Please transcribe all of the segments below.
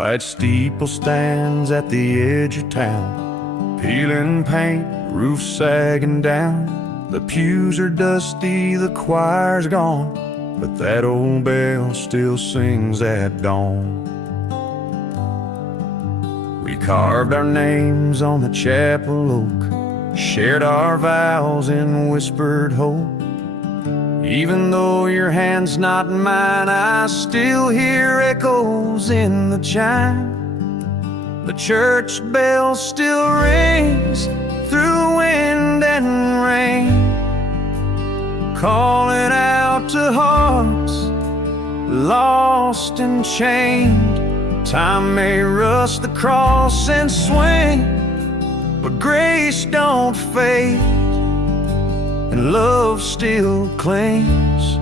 White steeple stands at the edge of town, peeling paint, roof sagging down. The pews are dusty, the choir's gone, but that old bell still sings at dawn. We carved our names on the chapel oak, shared our vows in whispered hope. Even though your hand's not in mine, I still hear echoes in the chime. The church bell still rings through wind and rain, calling out to hearts lost and chained. Time may rust the cross and swing, but grace don't fade, and love still clings.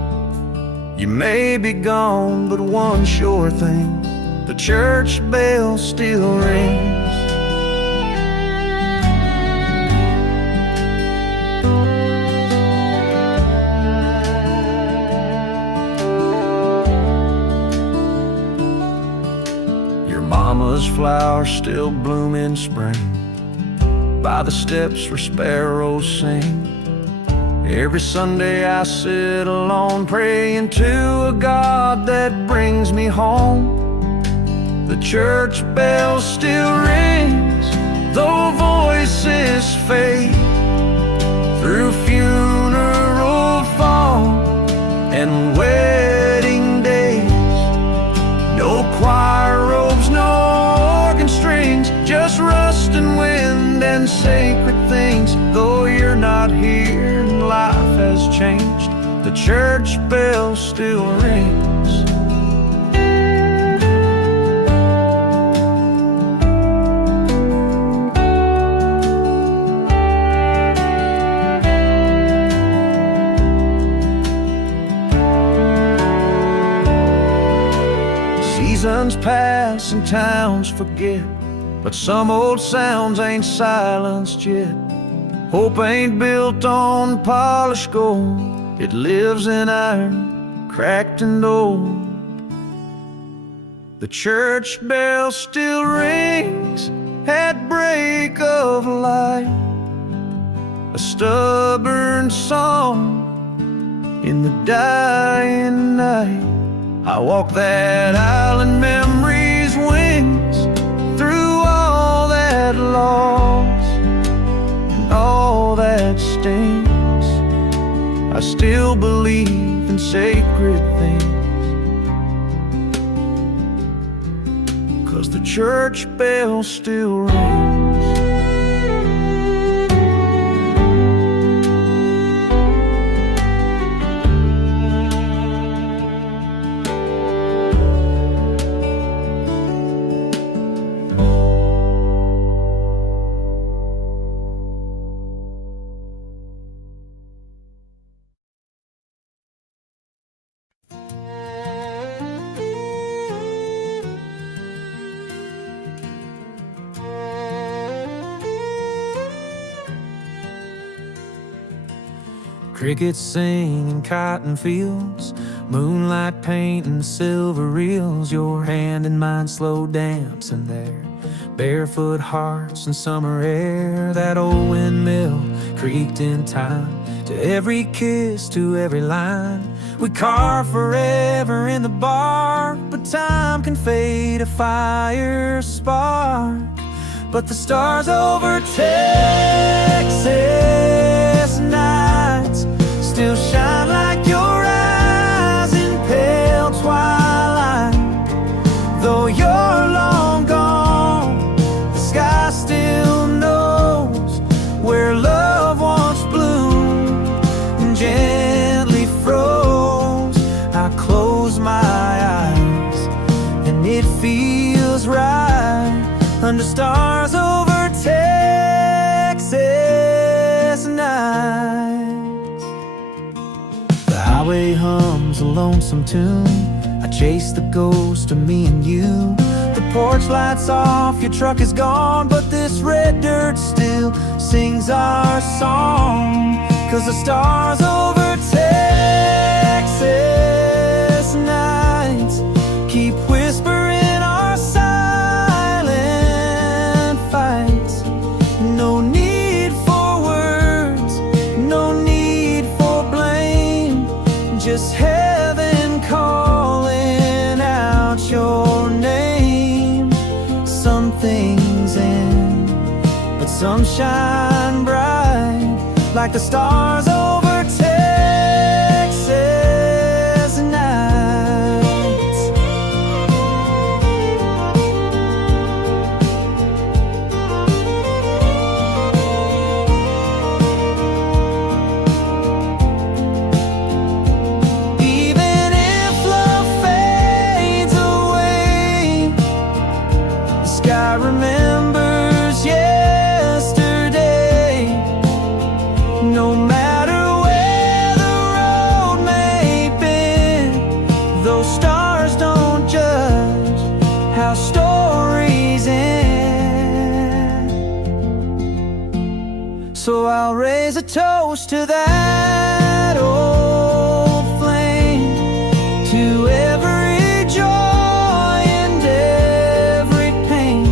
You may be gone, but one sure thing, the church bell still rings. Your mama's flowers still bloom in spring, by the steps where sparrows sing. Every Sunday I sit alone, praying to a God that brings me home. The church bell still rings, though voices fade, through funeral fall and wedding days. No choir robes, no organ strings, just rust and wind and sacred things. Though you're not here, life has changed, the church bell still rings. Seasons pass and towns forget, but some old sounds ain't silenced yet. Hope ain't built on polished gold, it lives in iron, cracked and old. The church bell still rings at break of light, a stubborn song in the dying night. I walk that aisle in memory's wings, through all that loss, all that stings. I still believe in sacred things, 'cause the church bell still rings. Crickets sing in cotton fields, moonlight painting silver reels. Your hand in mine slow dancing there, barefoot hearts in summer air. That old windmill creaked in time, to every kiss, to every line. We carve forever in the bark, but time can fade a fire spark. But the stars over Texas nights still shine like your eyes in pale twilight. Though you're long gone, the sky still knows where love once bloomed and gently froze. I close my eyes and it feels right, under stars over Texas nights. The highway hums a lonesome tune, I chase the ghost of me and you. The porch lights off, your truck is gone, but this red dirt still sings our song. 'Cause the stars over Texas nights keep whispering our sighs. Some shine bright like the stars over Texas nights. Even if love fades away, the sky remembers yesterday. No matter where the road may bend, those stars don't judge how stories end. So I'll raise a toast to that old flame, to every joy and every pain.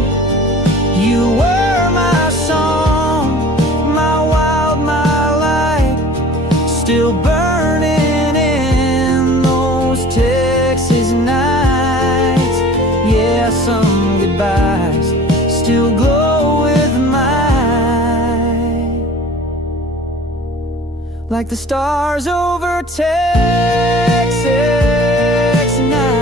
You were my song, my wild, my light, still burning in those Texas nights. Yeah, some goodbyes still glow with mine, like the stars over Texas nights.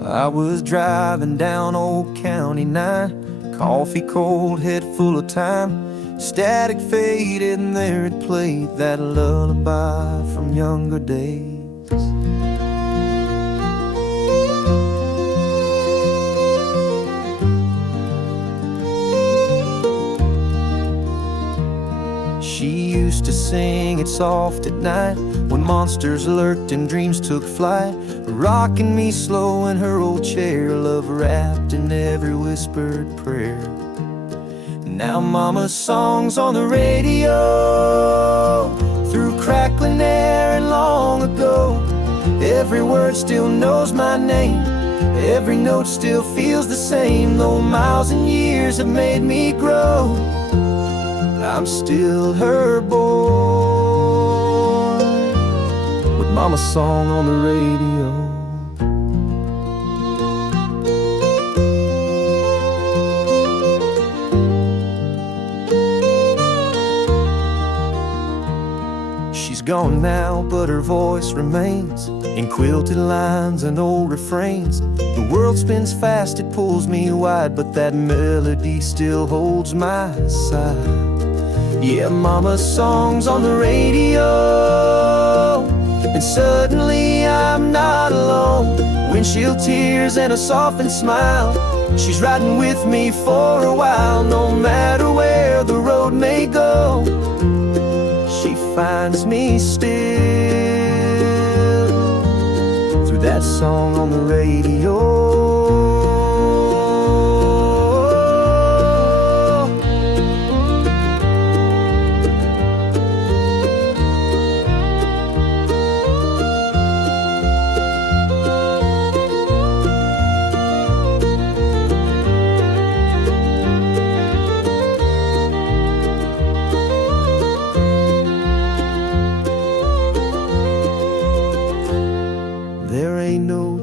I was driving down Old County 9, coffee cold, head full of time. Static faded and there it played that lullaby from younger days. She used to sing it soft at night when monsters lurked and dreams took flight, rocking me slow in her old chair, love wrapped in every whispered prayer. Now mama's songs on the radio, through crackling air and long ago. Every word still knows my name, every note still feels the same. Though miles and years have made me grow, I'm still her boy, with mama's song on the radio. She's gone now, but her voice remains in quilted lines and old refrains. The world spins fast, it pulls me wide, but that melody still holds my side. Yeah, mama's songs on the radio, and suddenly I'm not alone. Windshield tears and a softened smile, she's riding with me for a while. No matter where the road may go, she finds me still through that song on the radio.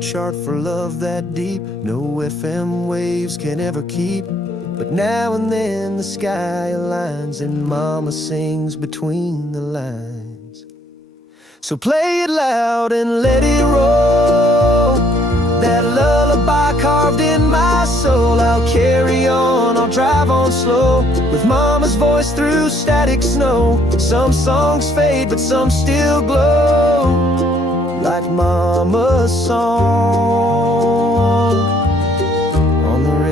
Chart for love that deep, no FM waves can ever keep. But now and then the sky aligns and mama sings between the lines. So play it loud and let it roll, that lullaby carved in my soul. I'll carry on, I'll drive on slow, with mama's voice through static snow. Some songs fade, but some still glow, like mama's song on the radio.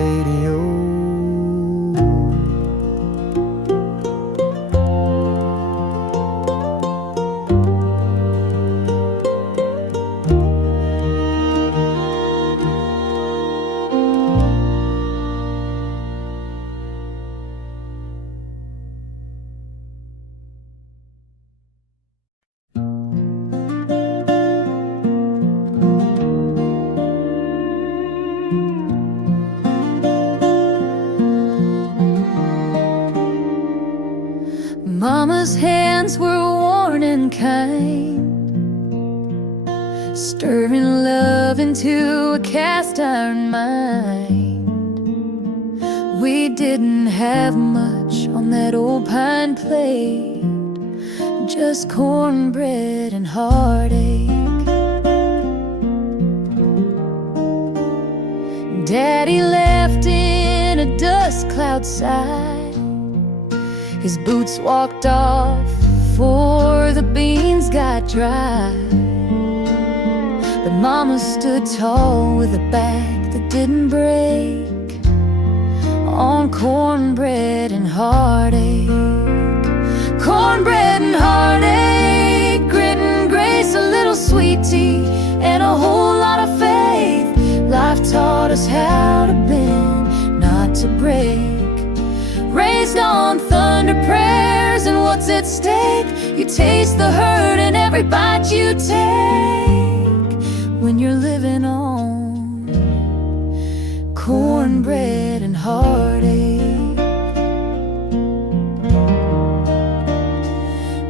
Mama's hands were worn and kind, stirring love into a cast iron mind. We didn't have much on that old pine plate, just cornbread and heartache. Daddy left in a dust cloud sigh. His boots walked off before the beans got dry. But Mama stood tall with a back that didn't break, on cornbread and heartache. Cornbread and heartache, grit and grace, a little sweet tea, and a whole lot of faith. Life taught us how to bend, not to break. Raised on thunder prayers and what's at stake. You taste the hurt in every bite you take when you're living on cornbread and heartache.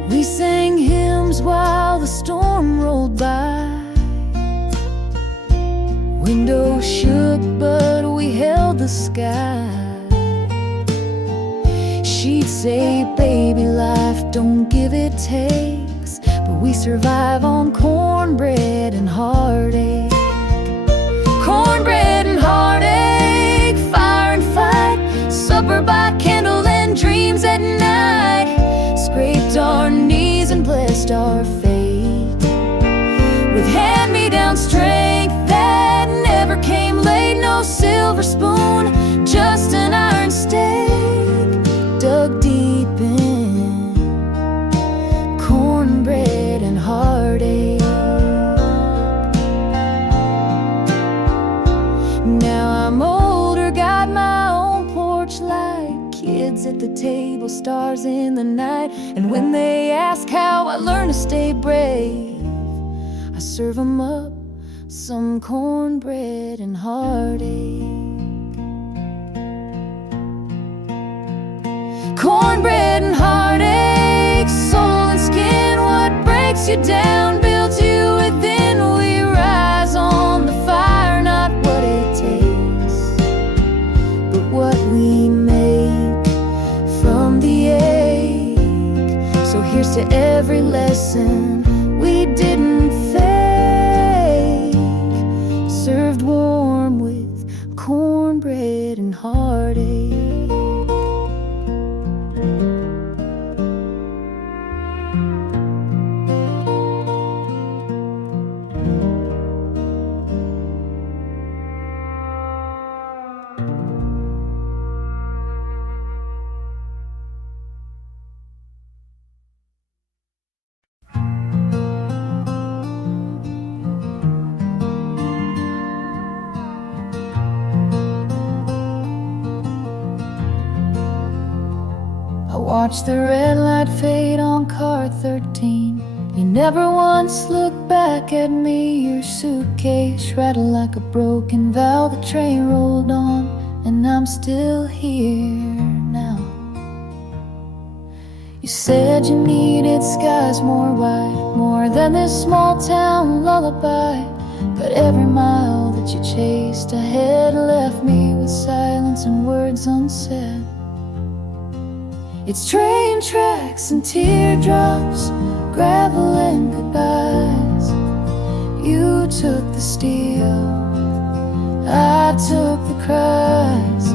We sang hymns while the storm rolled by. Windows shook, but we held the sky. She'd say, baby, life don't give, it takes, but we survive on cornbread and heartache. Cornbread and heartache, fire and fight, supper by candle and dreams at night. Scraped our knees and blessed our fate with hand-me-down strength that never came late. No silver spoon, just an iron stake dug deep in cornbread and heartache. Now I'm older, got my own porch light, kids at the table, stars in the night. And when they ask how I learned to stay brave, I serve 'em up some cornbread and heartache. Cornbread and heartache, soul and skin, what breaks you down builds you within. We rise on the fire, not what it takes, but what we make from the ache. So here's to every lesson we didn't fake, served warm with cornbread and heartache. Watch the red light fade on car 13. You never once looked back at me. Your suitcase rattled like a broken valve. The train rolled on and I'm still here now. You said you needed skies more wide, more than this small town lullaby. But every mile that you chased ahead left me with silence and words unsaid. It's train tracks and teardrops, gravel and goodbyes. You took the steel, I took the cries.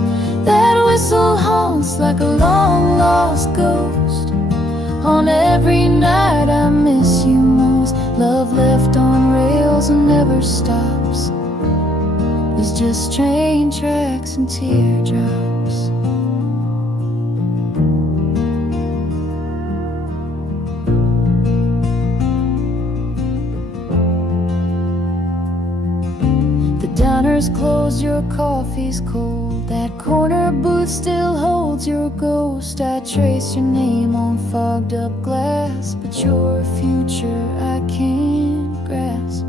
That whistle haunts like a long lost ghost. On every night I miss you most. Love left on rails and never stops. It's just train tracks and teardrops. Diners closed, your coffee's cold. That corner booth still holds your ghost. I trace your name on fogged up glass, but your future I can't grasp.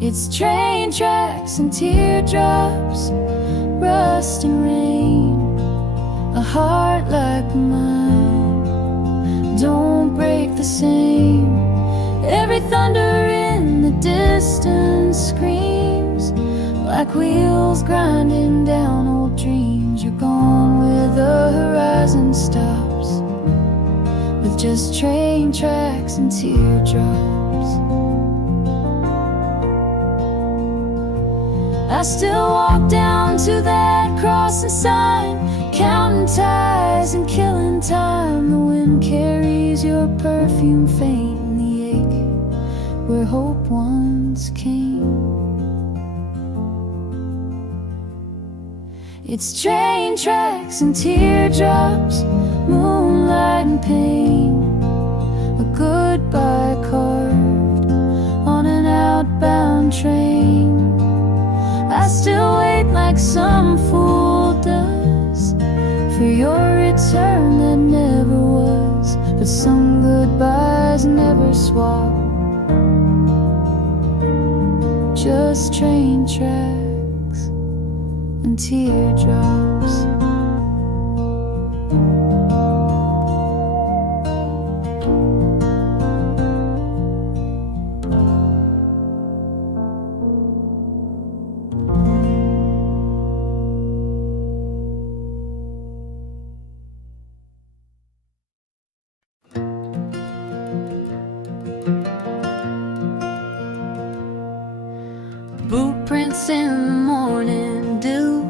It's train tracks and teardrops, rust and rain. A heart like mine like wheels grinding down old dreams. You're gone where the horizon stops, with just train tracks and teardrops. I still walk down to that crossing sign, counting ties and killing time. The wind carries your perfume faint in the ache where hope once came. It's train tracks and teardrops, moonlight and pain, a goodbye carved on an outbound train. I still wait like some fool does for your return that never was, but some goodbyes never swap, just train tracks and teardrops. Boot prints in the morning dew,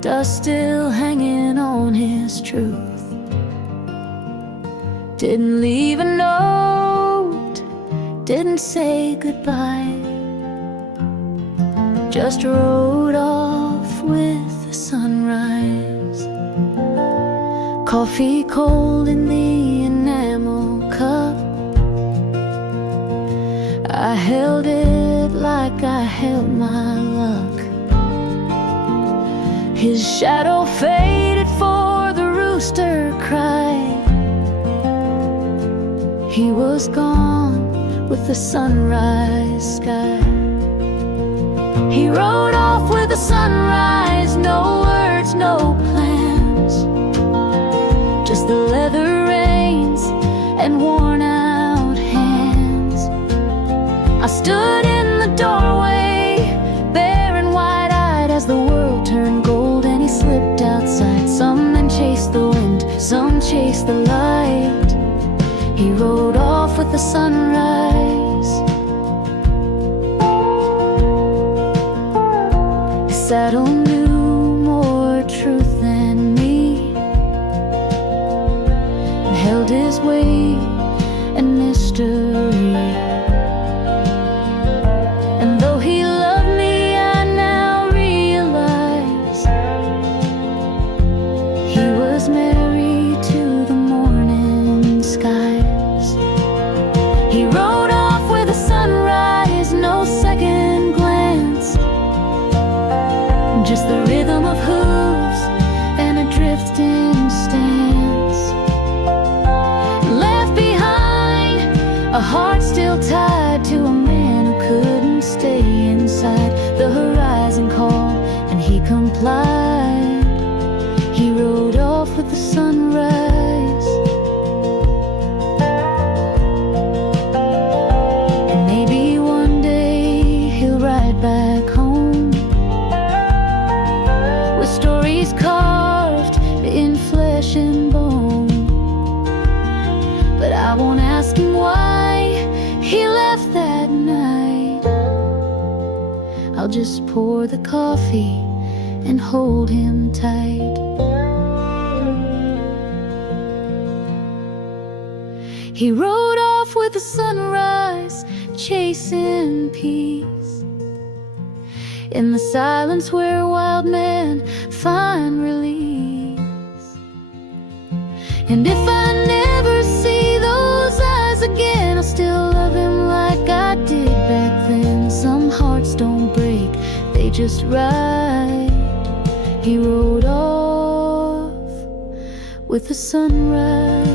dust still hanging on his truth. Didn't leave a note, didn't say goodbye, just rode off with the sunrise. Coffee cold in the enamel cup, I held it like I held my luck. His shadow faded for the rooster cried. He was gone with the sunrise sky. He rode off with the sunrise, no words, no plans, just the leather reins and worn out hands. I stood in the doorway, bare and wide-eyed, as the world turned gold and he slipped outside. Some men chased the wind, some chased the light. He rode off with the sunrise. His saddle knew more truth than me, and held his weight and mystery. Just the rhythm of hooves and a drifting stance. Left behind a heart still tied to a man who couldn't stay inside. The horizon called and he complied. He rode off with the sunrise. And maybe one day he'll ride back home, stories carved in flesh and bone. But I won't ask him why he left that night. I'll just pour the coffee and hold him tight. He rode off with the sunrise, chasing peace in the silence where wild men find release. And if I never see those eyes again, I'll still love him like I did back then. Some hearts don't break, they just ride. He rode off with the sunrise.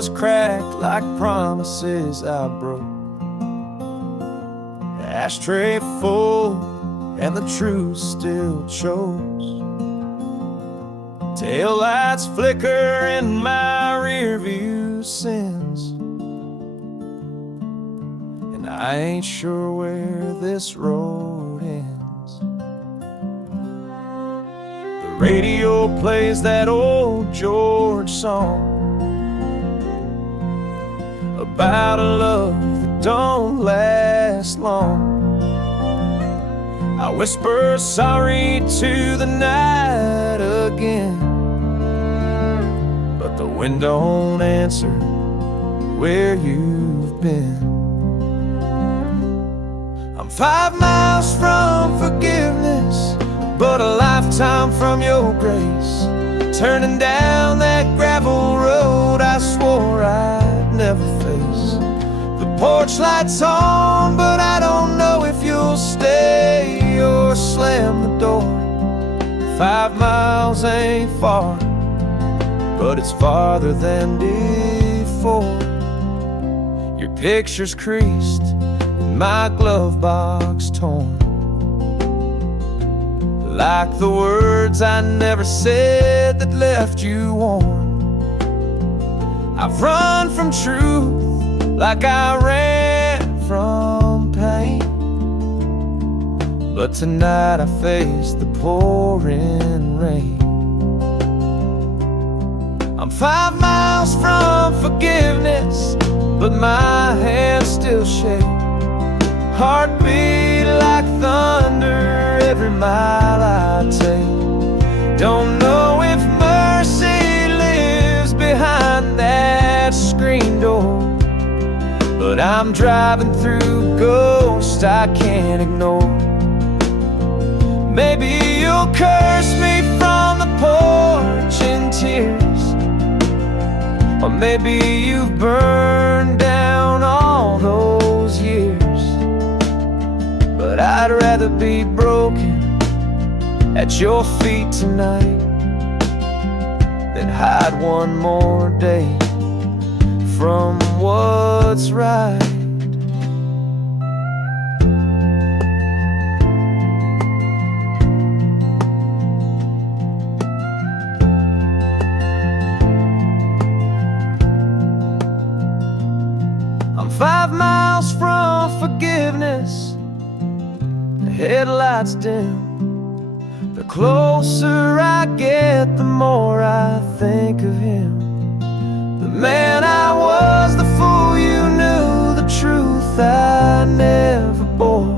soda's cracked like promises I broke. Ashtray full and the truth still shows. Taillights flicker in my rear view sins, and I ain't sure where this road ends. The radio plays that old George song about a love that don't last long. I whisper sorry to the night again, but the wind don't answer where you've been. I'm 5 miles from forgiveness, but a lifetime from your grace. Turning down that gravel road I swore I'd never face. The porch light's on, but I don't know if you'll stay or slam the door. 5 miles ain't far, but it's farther than before. Your picture's creased and my glove box torn, like the words I never said that left you warm. I've run from truth like I ran from pain, but tonight I face the pouring rain. I'm 5 miles from forgiveness, but my hands still shake. Heartbeat like thunder every mile I take. Don't know if mercy lives behind that screen door, but I'm driving through ghosts I can't ignore. Maybe you'll curse me from the porch in tears, or maybe you've burned down all those years. But I'd rather be broken at your feet tonight than hide one more day from what's right. I'm 5 miles from forgiveness, the headlights dim. The closer I get, the more I think of him. The man I was, the fool you knew, the truth I never bore.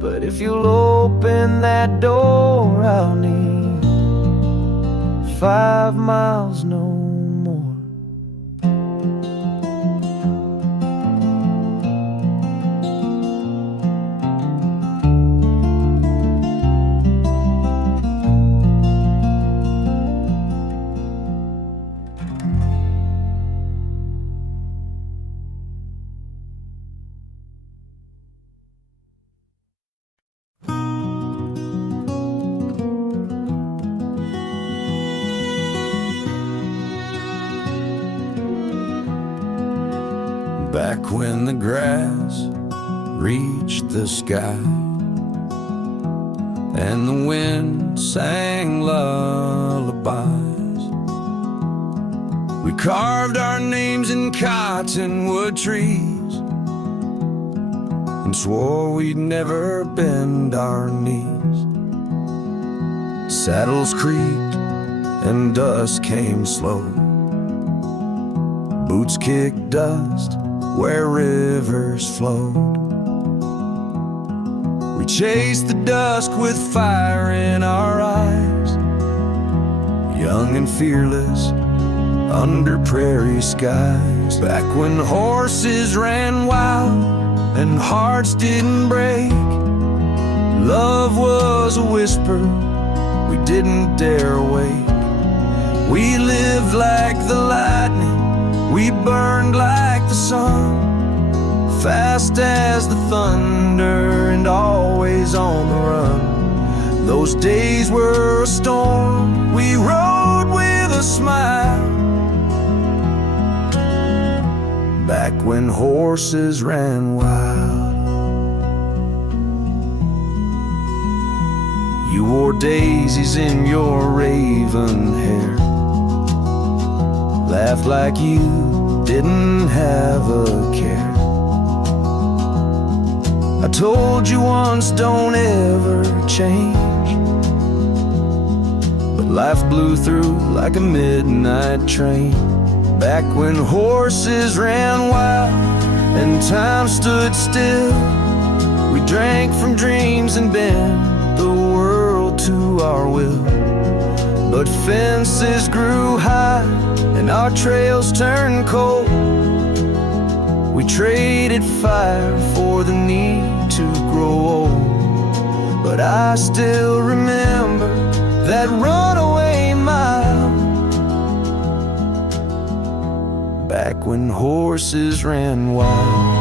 But if you'll open that door, I'll need 5 miles no more. Back when the grass reached the sky and the wind sang lullabies, we carved our names in cottonwood trees and swore we'd never bend our knees. Saddles creaked and dust came slow, boots kicked dust where rivers flowed. We chased the dusk with fire in our eyes, young and fearless under prairie skies. Back when horses ran wild and hearts didn't break, love was a whisper we didn't dare wake. We lived like the lightning, we burned like the sun, fast as the thunder and always on the run. Those days were a storm, we rode with a smile, when horses ran wild. You wore daisies in your raven hair, laughed like you didn't have a care. I told you once, don't ever change, but life blew through like a midnight train. Back when horses ran wild and time stood still, we drank from dreams and bent the world to our will. But fences grew high and our trails turned cold. We traded fire for the need to grow old. But I still remember that runaway mile, back when horses ran wild.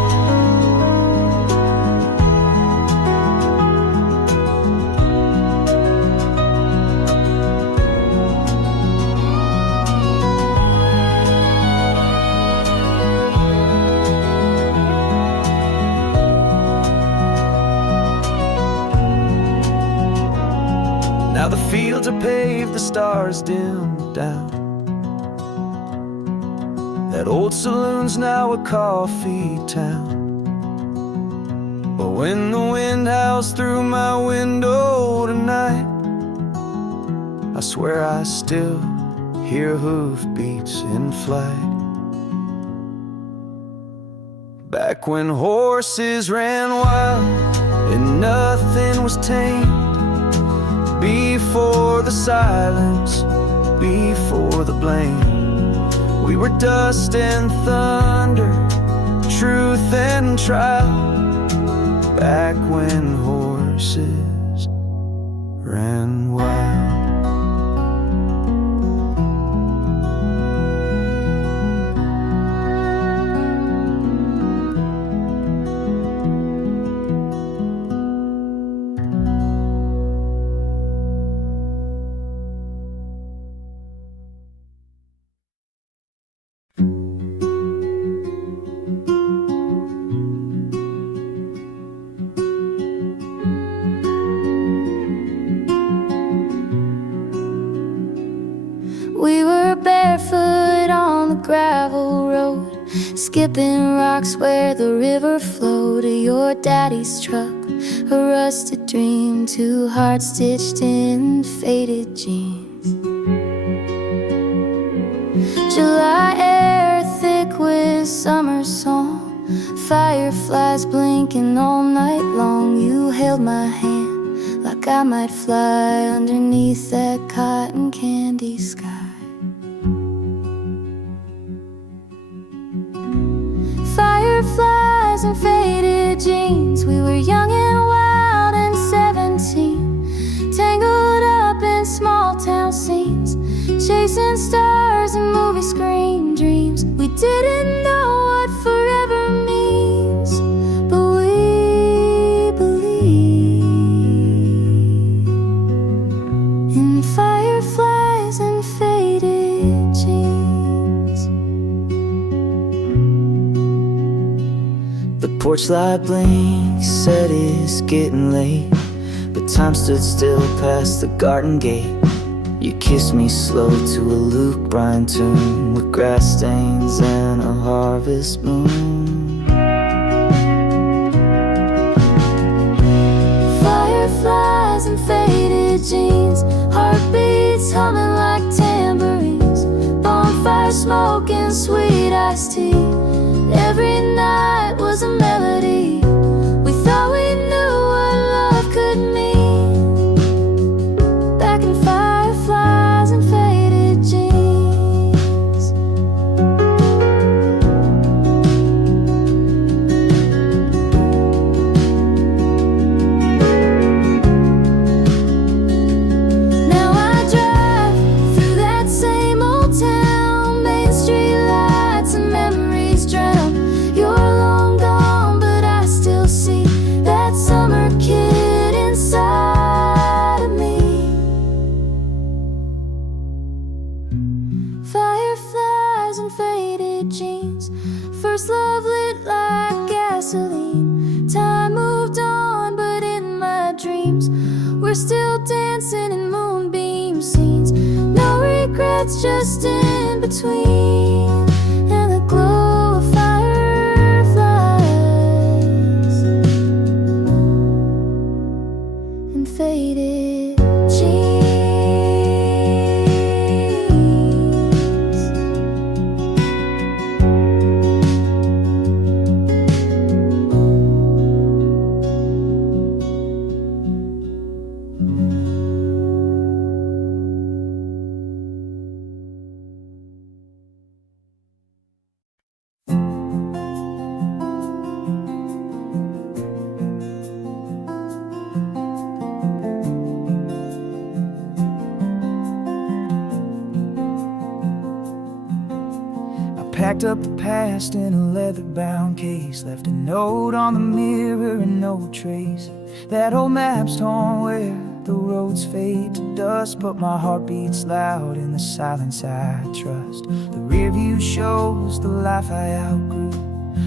Now the fields are paved, the stars dim down. That old saloon's now a coffee town. But when the wind howls through my window tonight, I swear I still hear hoofbeats in flight. Back when horses ran wild and nothing was tame, before the silence, before the blame, we were dust and thunder, truth and trial. Back when horses ran wild. We were barefoot on the gravel road, skipping rocks where the river flowed to your daddy's truck, a rusted dream, two hearts stitched in faded jeans. July air thick with summer song, fireflies blinking all night long. You held my hand like I might fly underneath that cotton candy sky. Fireflies and faded jeans, we were young and wild and 17, tangled up in small town scenes, chasing stars and movie screen dreams. We didn't know what forever means, but we believe in fireflies and faded jeans. The porch light blinks, said it's getting late, but time stood still past the garden gate. You kissed me slow to a Luke Bryan tune, with grass stains and a harvest moon. Fireflies and faded jeans, heartbeats humming like tambourines, bonfire smoke and sweet iced tea. Every night was a melody. We thought we knew what love could mean, back in fireflies and faded jeans. Now I drive through that same old town, Main Street lights and memories drown. You're long gone, but I dreams. We're still dancing in moonbeam scenes. No regrets, just in between. And the glow of fireflies and faded jeans. Packed up the past in a leather-bound case, left a note on the mirror and no trace. That old map's torn where the roads fade to dust, but my heart beats loud in the silence I trust. The rear view shows the life I outgrew,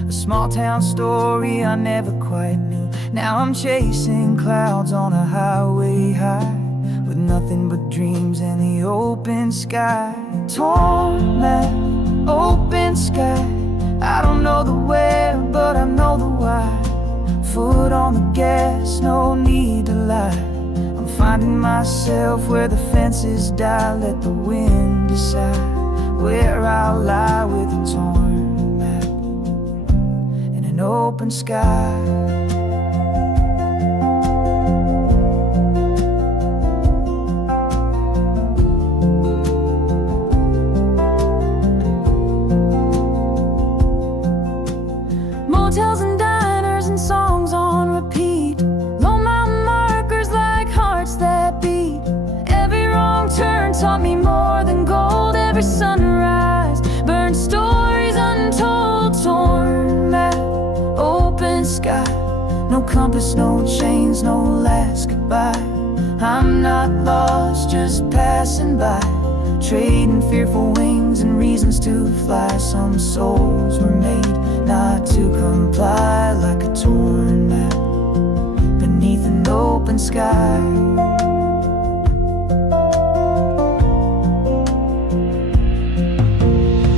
a small town story I never quite knew. Now I'm chasing clouds on a highway high, with nothing but dreams and the open sky. Torn map, open sky. I don't know the where, but I know the why. Foot on the gas, no need to lie. I'm finding myself where the fences die. Let the wind decide where I'll lie, with a torn map and an open sky. Motels and diners and songs on repeat. Low mountain markers like hearts that beat. Every wrong turn taught me more than gold. Every sunrise burned stories untold. Torn map, open sky. No compass, no chains, no last goodbye. I'm not lost, just passing by, trading fearful wings and reasons to fly. Some souls were made not to comply, like a torn map beneath an open sky.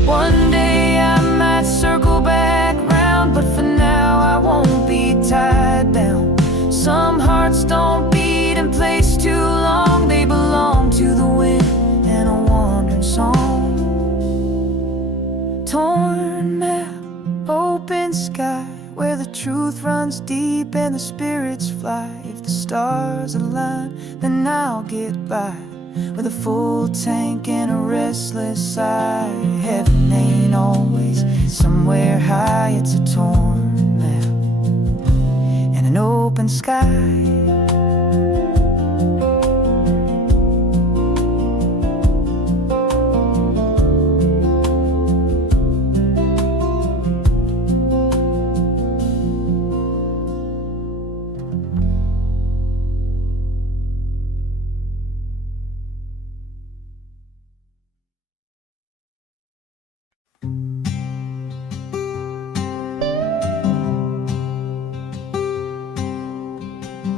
One day I might circle back round, but for now I won't be tied down. Some hearts don't beat in place too long. They belong to the wind and a wandering song. Torn map, open sky, where the truth runs deep and the spirits fly. If the stars align, then I'll get by, with a full tank and a restless sigh. Heaven ain't always somewhere high. It's a torn map and an open sky.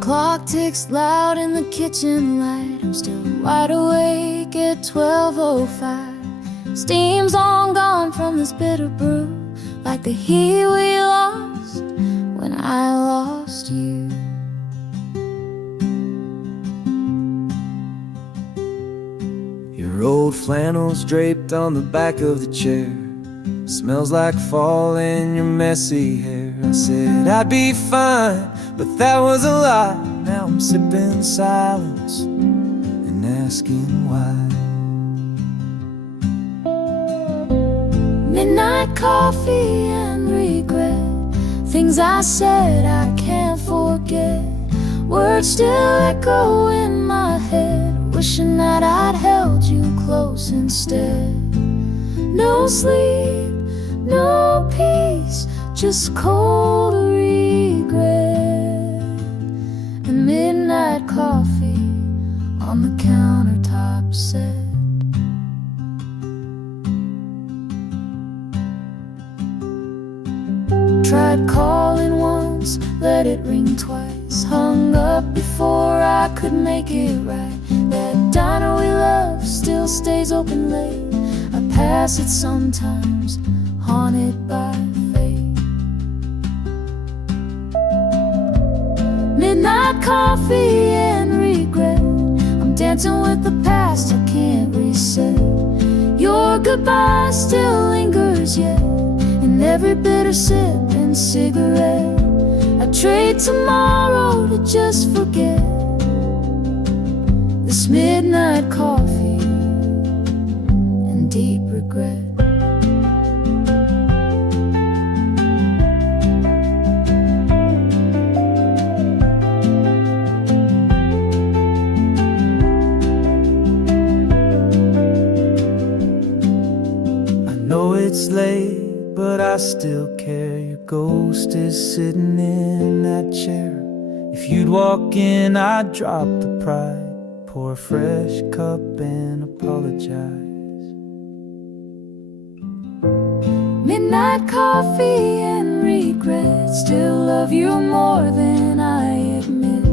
Clock ticks loud in the kitchen light. I'm still wide awake at 12:05. Steam's long gone from this bitter brew, like the heat we lost when I lost you. Your old flannel's draped on the back of the chair. Smells like fall in your messy hair. I said I'd be fine, but that was a lie. Now I'm sipping silence and asking why. Midnight coffee and regret, things I said I can't forget. Words still echo in my head, wishing that I'd held you close instead. No sleep, no peace, just cold regret. And midnight coffee on the countertop set. Tried calling once, let it ring twice. Hung up before I could make it right. That diner we love still stays open late. I pass it sometimes, haunted by fate. Midnight coffee and regret. I'm dancing with the past, I can't reset. Your goodbye still lingers yet, in every bitter sip and cigarette. I trade tomorrow to just forget this midnight coffee and deep regret. I know it's late, but I still care. Your ghost is sitting in that chair. If you'd walk in, I'd drop the pride, pour a fresh cup and apologize. Midnight coffee and regret. Still love you more than I admit.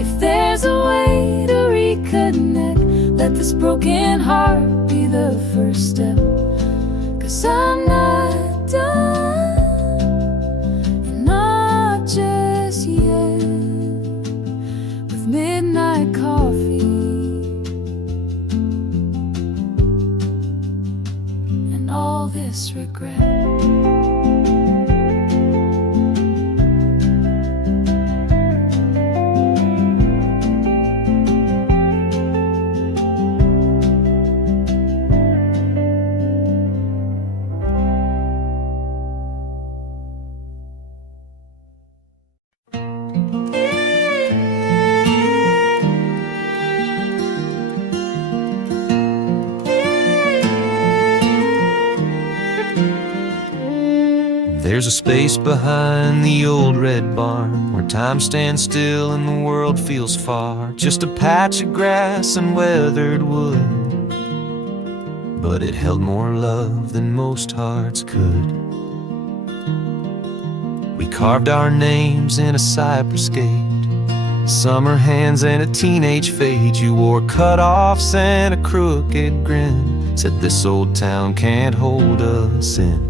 If there's a way to reconnect, let this broken heart be the first step. 'Cause I'm not done, and not just yet, with midnight coffee and all this regret. There's a space behind the old red barn where time stands still and the world feels far. Just a patch of grass and weathered wood, but it held more love than most hearts could. We carved our names in a cypress gate, summer hands and a teenage fade. You wore cut-offs and a crooked grin, said this old town can't hold us in.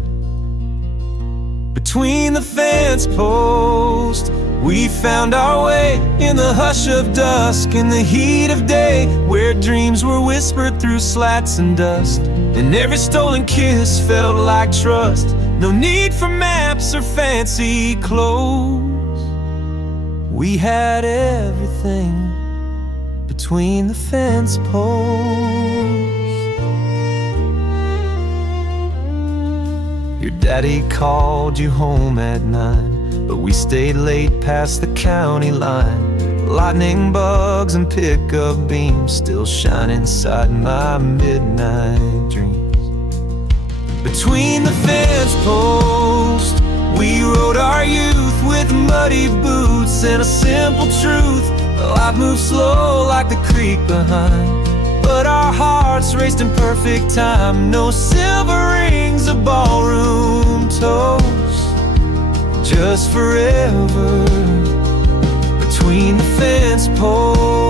Between the fence posts, we found our way in the hush of dusk, in the heat of day, where dreams were whispered through slats and dust, and every stolen kiss felt like trust. No need for maps or fancy clothes. We had everything between the fence posts. Your daddy called you home at 9, but we stayed late past the county line. Lightning bugs and pickup beams still shine inside my midnight dreams. Between the fence posts, we rode our youth with muddy boots and a simple truth. Life moves slow like the creek behind, but our hearts raced in perfect time. No silver rings, a ballroom toast, just forever between the fence posts.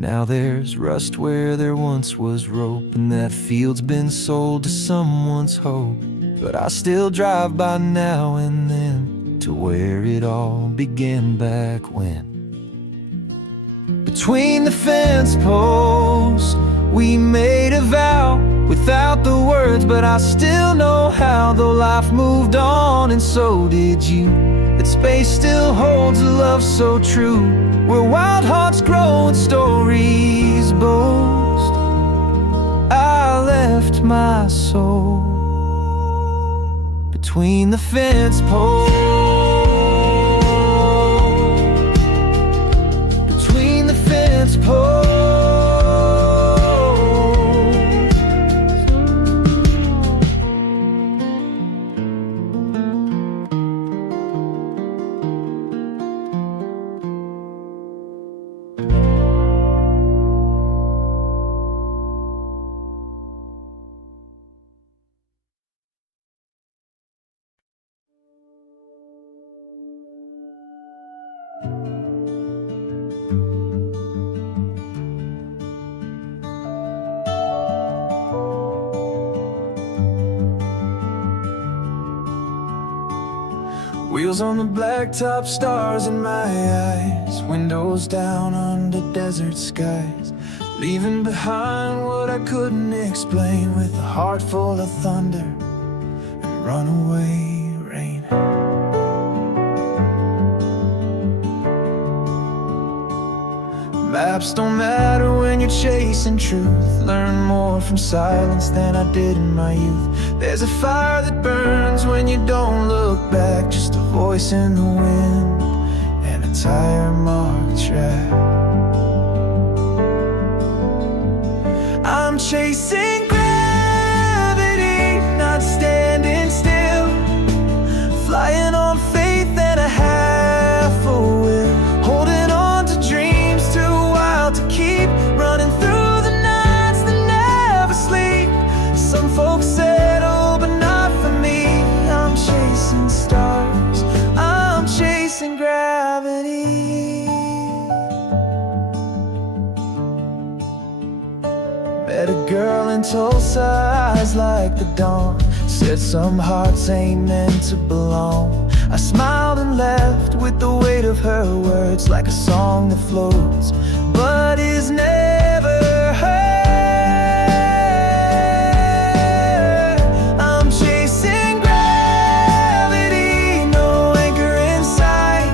Now there's rust where there once was rope, and that field's been sold to someone's hope. But I still drive by now and then to where it all began back when. Between the fence posts, we made a vow without the words, but I still know how. Though life moved on and so did you, that space still holds a love so true, where wild hearts grow and stories boast. I left my soul between the fence posts. Wheels on the blacktop, stars in my eyes, windows down under desert skies, leaving behind what I couldn't explain, with a heart full of thunder and runaway rain. Maps don't matter when you're chasing truth. Learn more from silence than I did in my youth. There's a fire that burns when you don't look back, just a voice in the wind and a tire marked track. I'm chasing gravity, not standing still, flying on faith and a half a will, holding on to dreams too wild to keep, running through the nights that never sleep. Some folks settle, but not for me. I'm chasing stars, I'm chasing gravity. Met a girl in Tulsa, eyes like the dawn, said some hearts ain't meant to belong. I smiled and left with the weight of her words, like a song that floats but is never heard. I'm chasing gravity, no anchor in sight,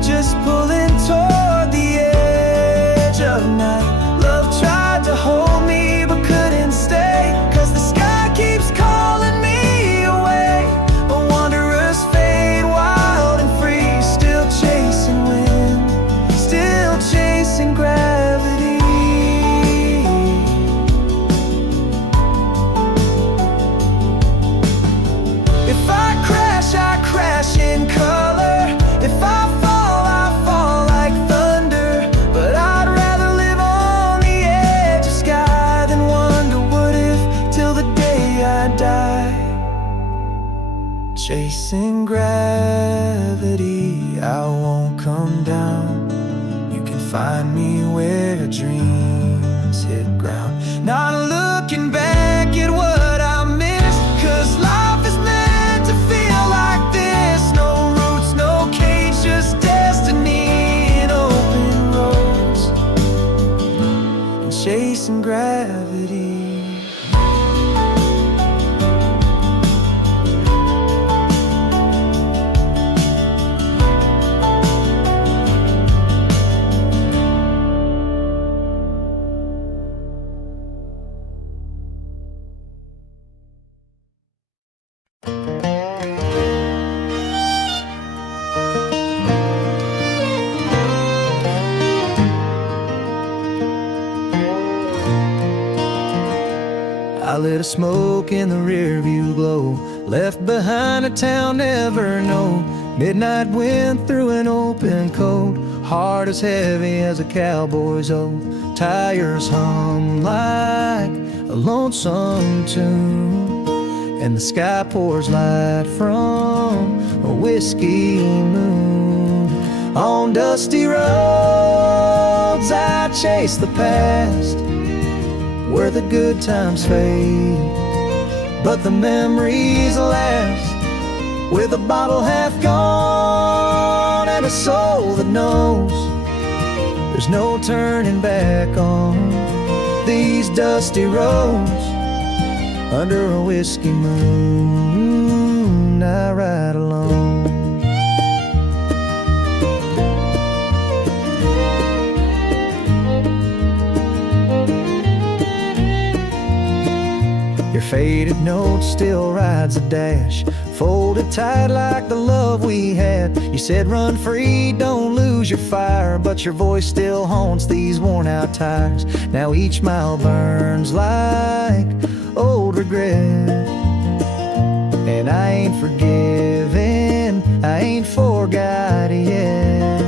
just pulling toward the edge of night. Love tried to hold me but couldn't stay, 'cause the sky keeps calling me away. A wanderer's fate, wild and free, still chasing wind, still chasing gravity. If I crash in color. If I fall like thunder. But I'd rather live on the edge of sky than wonder what if till the day I die. Chasing gravity, I won't come down. You can find me where dreams hit ground. Not looking back at what I missed, 'cause life is meant to feel like this. No roots, no cage, just destiny in open roads, and chasing gravity. I lit a smoke in the rear view glow, left behind a town never known. Midnight wind through an open coat, heart as heavy as a cowboy's oath. Tires hum like a lonesome tune, and the sky pours light from a whiskey moon. On dusty roads I chase the past, where the good times fade, but the memories last. With a bottle half gone and a soul that knows there's no turning back on these dusty roads. Under a whiskey moon I ride alone. Your faded note still rides the dash, folded tight like the love we had. You said run free, don't lose your fire, but your voice still haunts these worn out tires. Now each mile burns like old regret, and I ain't forgiven, I ain't forgot yet.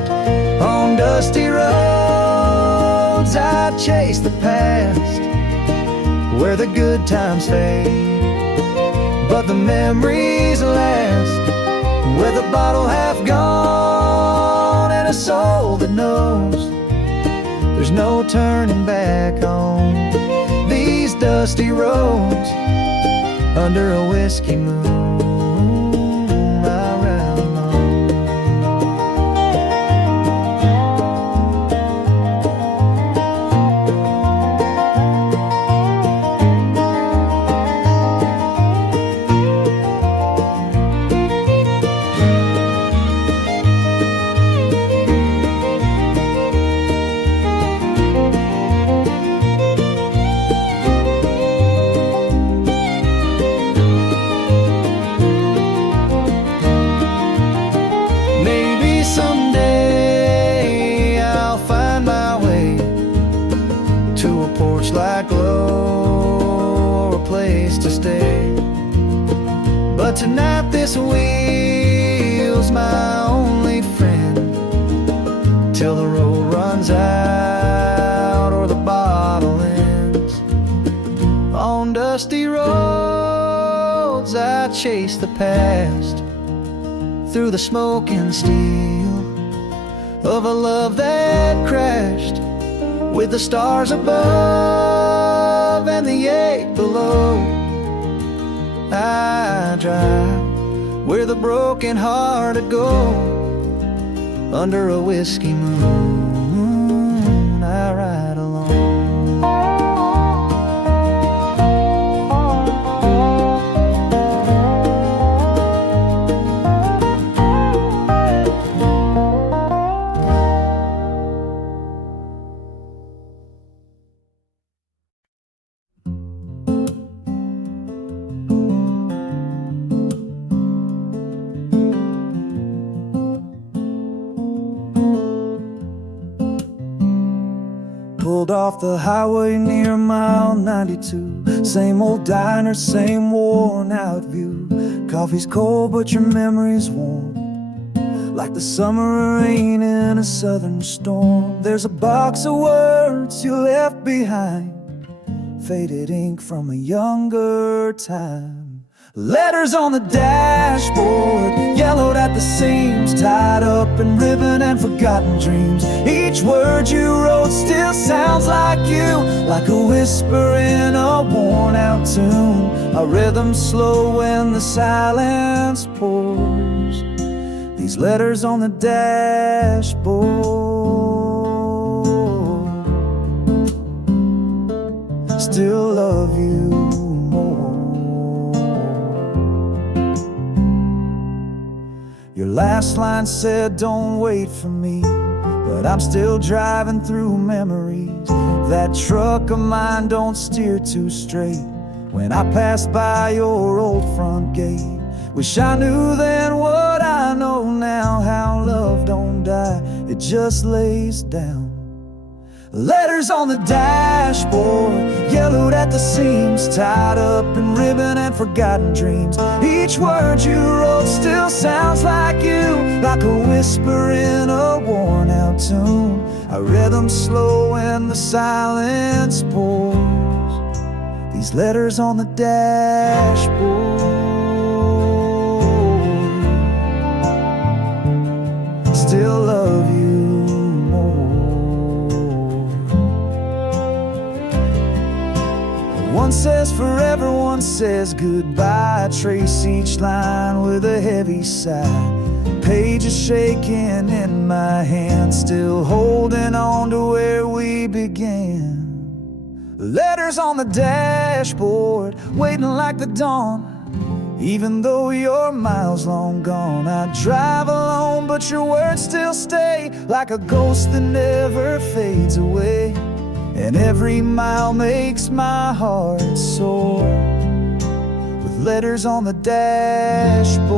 On dusty roads I chase the past, where the good times fade, but the memories last. With a bottle half gone and a soul that knows there's no turning back on these dusty roads. Under a whiskey moon I ride alone. last wheel's my only friend, till the road runs out or the bottle ends. On dusty roads I chase the past, through the smoke and steel of a love that crashed, with the stars above and the eight below. I drive where the broken-hearted go, under a whiskey moon I ride alone. Pulled off the highway near mile 92. Same old diner, same worn out view. Coffee's cold but your memory's warm, like the summer rain in a southern storm. There's a box of words you left behind, faded ink from a younger time. Letters on the dashboard, yellowed at the seams, tied up in ribbon and forgotten dreams. Each word you wrote still sounds like you, like a whisper in a worn out tune, a rhythm slow when the silence pours. These letters on the dashboard still love you more. Your last line said, don't wait for me, but I'm still driving through memories. That truck of mine don't steer too straight when I pass by your old front gate. Wish I knew then what I know now, how love don't die, it just lays down. Letters on the dashboard, yellowed at the seams, tied up in ribbon and forgotten dreams. Each word you wrote still sounds like you, like a whisper in a worn out tune. I read them slow when the silence pours. These letters on the dashboard still love you. One says forever, one says goodbye. I trace each line with a heavy sigh. Pages shaking in my hand, still holding on to where we began. Letters on the dashboard, waiting like the dawn. Even though you're miles long gone, I drive alone, but your words still stay, like a ghost that never fades away. And every mile makes my heart soar, with letters on the dashboard.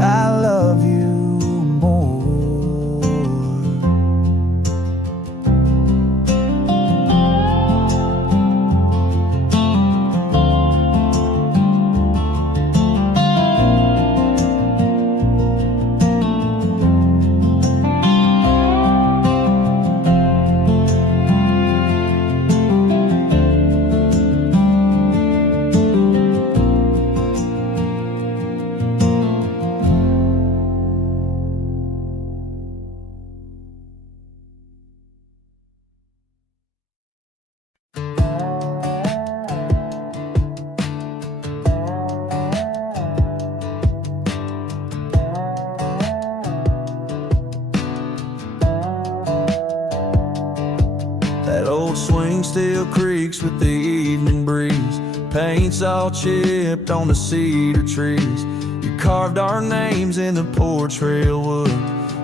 I love you more. Swing still creaks with the evening breeze. Paint's all chipped on the cedar trees. You carved our names in the porch rail wood,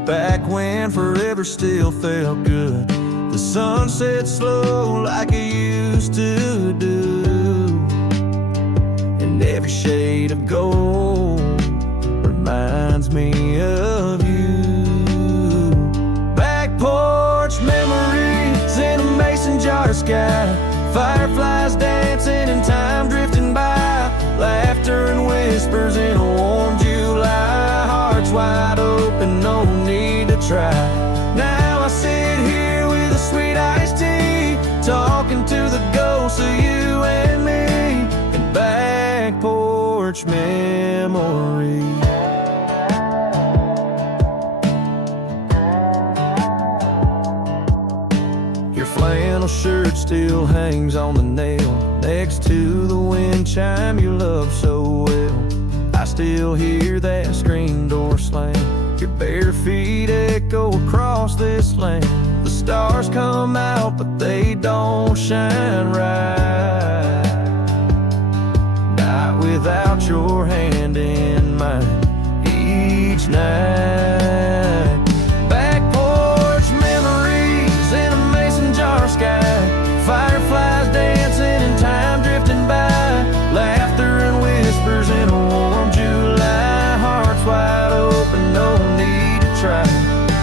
back when forever still felt good. The sun set slow like it used to do, and every shade of gold reminds me of you. Back porch memories in a mason jar sky, fireflies dancing wide open, no need to try. Now I sit here with a sweet iced tea, talking to the ghosts of you and me, and back porch memories. Your flannel shirt still hangs on the nail next to the wind chime you love so well. I still hear that screen door slam, your bare feet echo across this land. The stars come out but they don't shine right. Night without your hand in mine each night. Back porch memories in a mason jar sky, fireflies dancing and time drifting by, laughter and whispers in a warm July, hearts wide open, no need to try.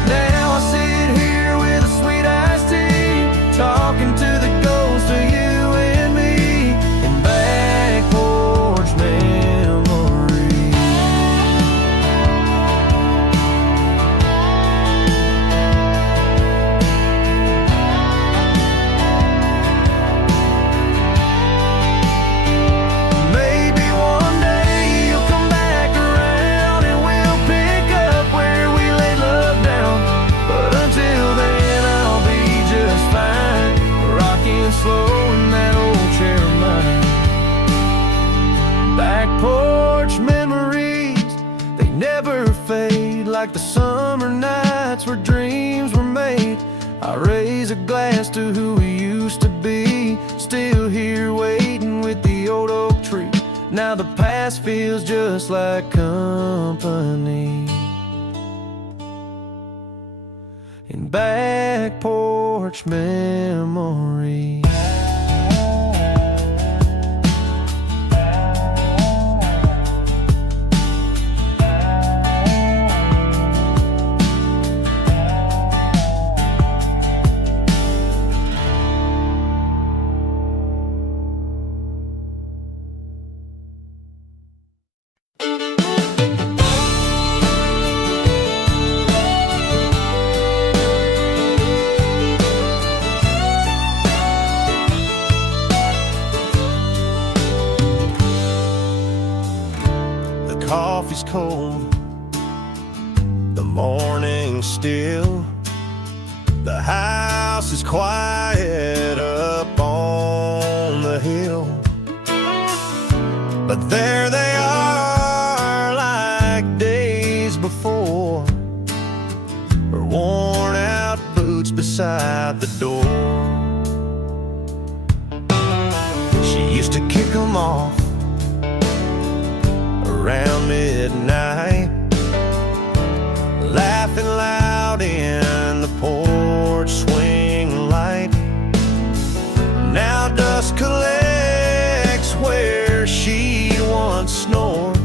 Now I sit here with a sweet iced tea, talking to the ghost of you and me, in back porch memories. Maybe one day you'll come back around and we'll pick up where we laid love down. But until then I'll be just fine, rocking slow in that old chair of mine. Back porch memories, they never fade, like the summer nights where dreams were made. I raise a glass to who we used to be, still here waiting with the old oak tree. Now the past feels just like company, in back porch memories. Coffee's cold, the morning's still, the house is quiet up on the hill. But there they are, like days before, her worn out boots beside the door. She used to kick them off around midnight, laughing loud in the porch swing light. Now dust collects where she once snored,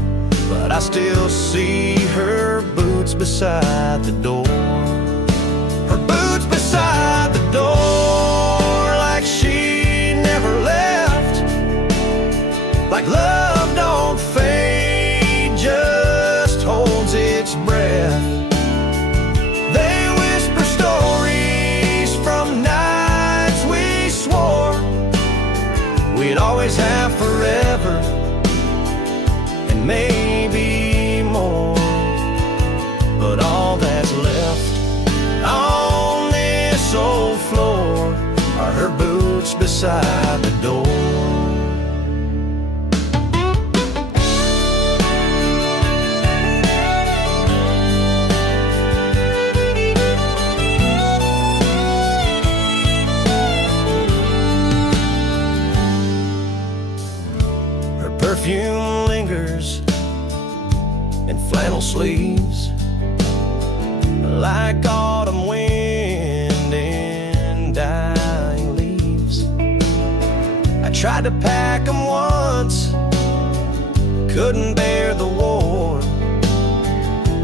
but I still see her boots beside the door. Her boots beside the door, like she never left, like love don't fade, just holds its breath. They whisper stories from nights we swore we'd always have forever, and maybe more. But all that's left on this old floor are her boots beside the door. Perfume lingers in flannel sleeves, like autumn wind in dying leaves. I tried to pack them once, couldn't bear the warmth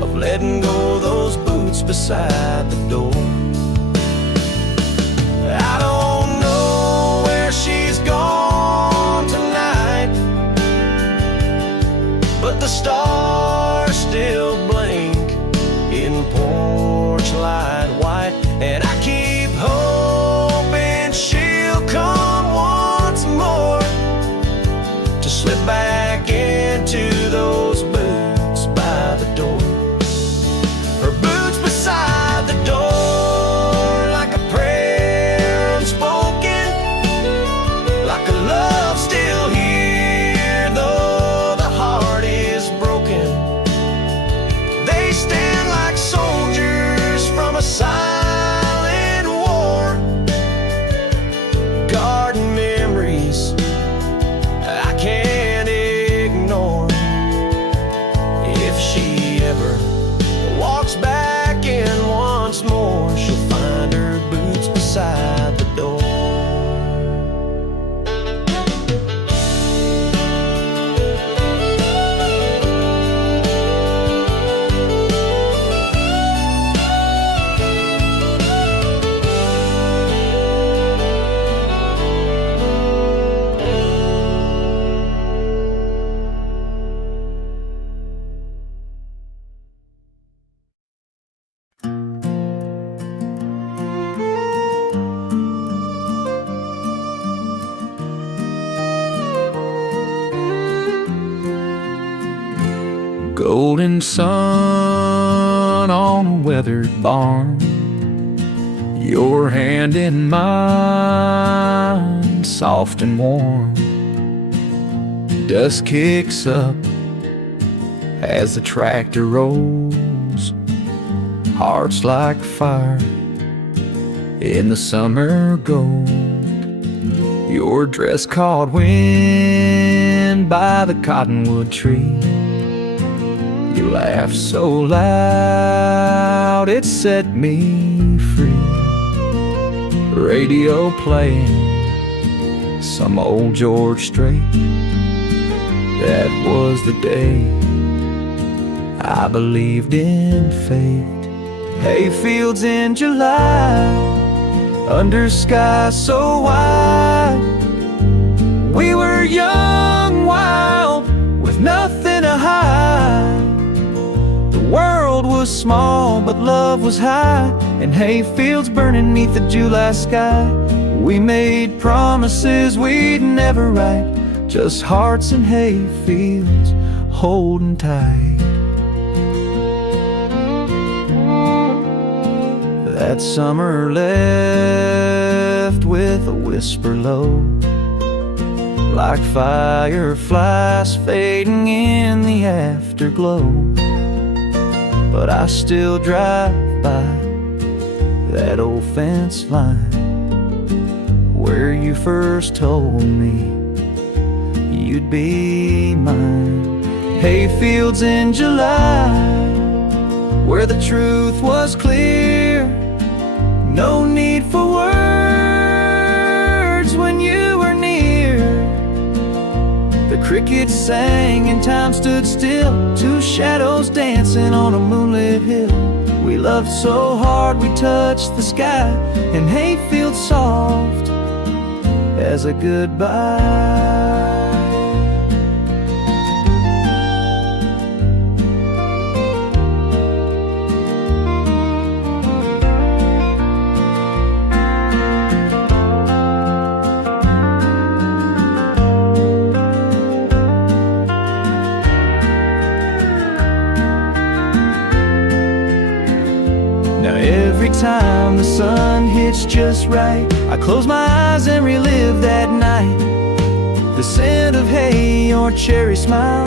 of letting go those boots beside the door. I don't know where she's gone tonight, but the stars still blink sun on a weathered barn, your hand in mine, soft and warm. Dust kicks up as the tractor rolls, hearts like fire in the summer gold. Your dress caught wind by the cottonwood tree. You laughed so loud it set me free. Radio playing some old George Strait. That was the day I believed in fate. Hayfields in July, under skies so wide. We were young, wild, with nothing to hide. The world was small, but love was high, and hayfields burning neath the July sky. We made promises we'd never write, just hearts and hayfields holding tight. That summer left with a whisper low, like fireflies fading in the afterglow. But I still drive by that old fence line where you first told me you'd be mine. Hayfields in July, where the truth was clear. No need for words when you were near. The crickets sang and time stood still, two shadows dancing on a moonlit hill. We loved so hard we touched the sky, and hayfields soft as a goodbye. Every time the sun hits just right, I close my eyes and relive that night. The scent of hay, your cherry smile,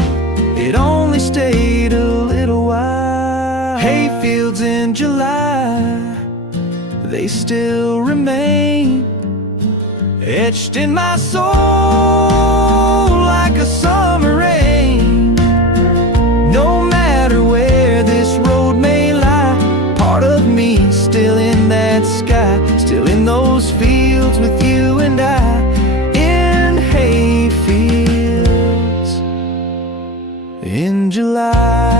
it only stayed a little while. Hayfields in July, they still remain etched in my soul like a summer rain. No matter where this road may lie, part of me still in that sky, still in those fields with you and I, in hayfields in July.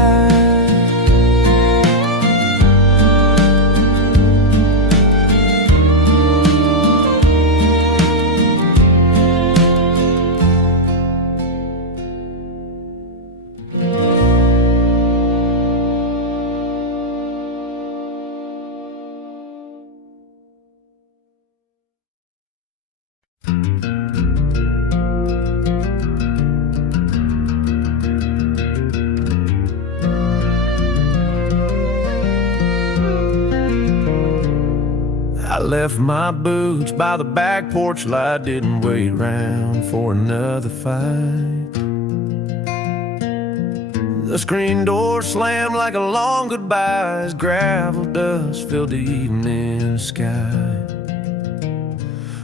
I left my boots by the back porch light, didn't wait around for another fight. The screen door slammed like a long goodbye as gravel dust filled the evening sky.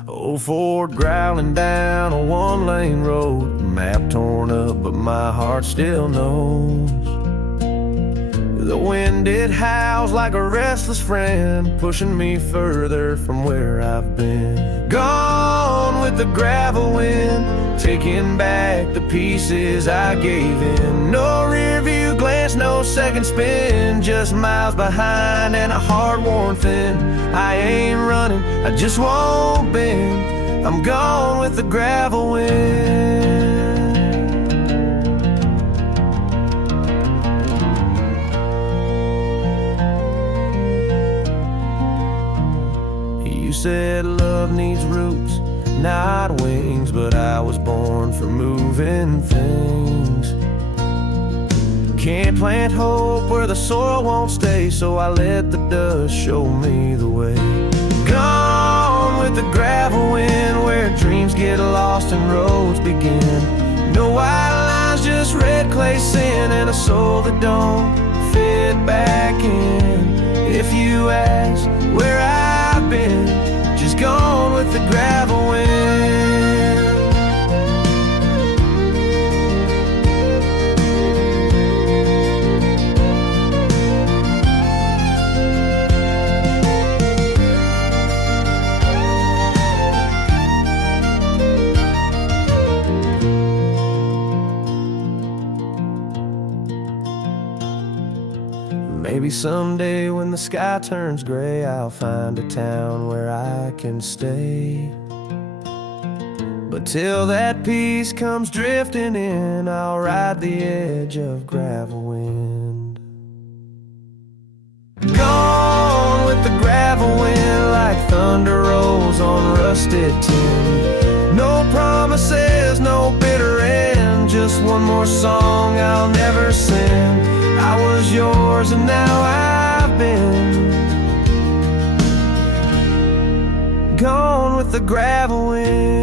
Old Ford growling down a one-lane road, map torn up but my heart still knows. The wind, it howls like a restless friend, pushing me further from where I've been. Gone with the gravel wind, taking back the pieces I gave in. No rear view glance, no second spin, just miles behind and a heart worn thin. I ain't running, I just won't bend. I'm gone with the gravel wind. You said love needs roots, not wings, but I was born for moving things. Can't plant hope where the soil won't stay, so I let the dust show me the way. Gone with the gravel wind, where dreams get lost and roads begin. No white lines, just red clay sand, and a soul that don't fit back in. If you ask where I've been, just gone with the gravel wind. Maybe someday when the sky turns gray, I'll find a town where I can stay. But till that peace comes drifting in, I'll ride the edge of gravel wind. Gone with the gravel wind, like thunder rolls on rusted tin. No promises, no bitter end, just one more song I'll never sing. I was yours and now I've been gone with the gravel wind.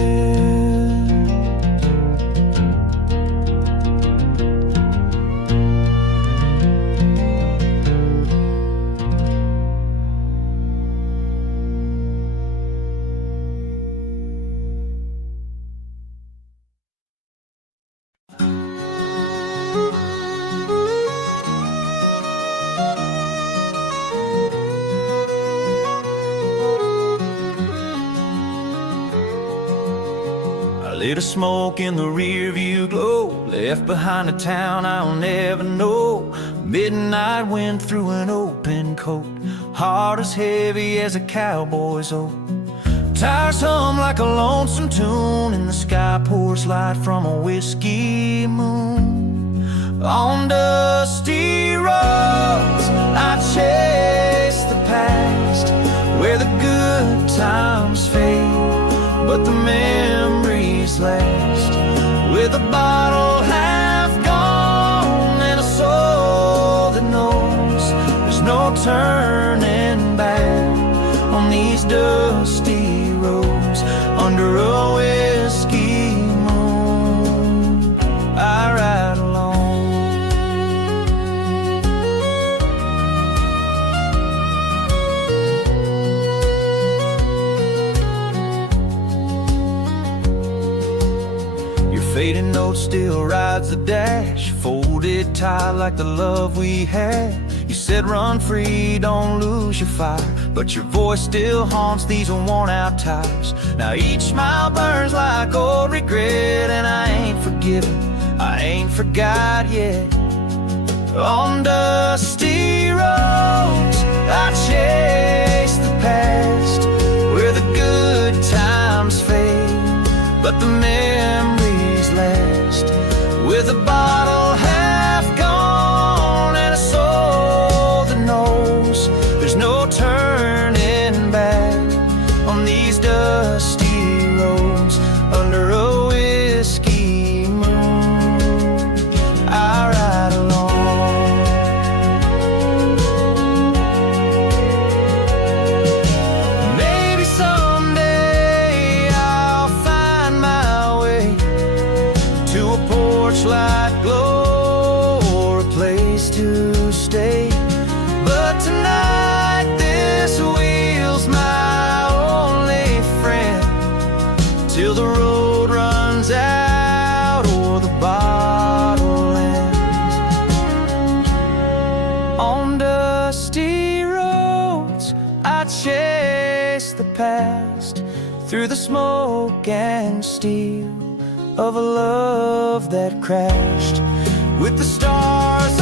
Lit a smoke in the rear view glow, left behind a town I'll never know. Midnight wind through an open coat, heart as heavy as a cowboy's oath. Tires hum like a lonesome tune, and the sky pours light from a whiskey moon. On dusty roads I chase the past, where the good times fade, but the memories last. With a bottle half gone and a soul that knows there's no turning back on these dusty roads. Under a whiskey moon I ride alone. Fading note still rides the dash, folded tight like the love we had. You said run free, don't lose your fire, but your voice still haunts these worn out tires. Now each mile burns like old regret, and I ain't forgiven, I ain't forgot yet. On dusty roads I chase the past, where the good times fade, but the memories last. With a bottle half gone and a soul that knows there's no turning back on these dusty roads. Under a whiskey moon I ride alone. Maybe someday I'll find my way to a porch-light glow or a place to stay. But tonight this wheel's my only friend, till the road runs out or the bottle ends. On dusty roads I chase the past, through the smoke and steel of a love that crashed. With the stars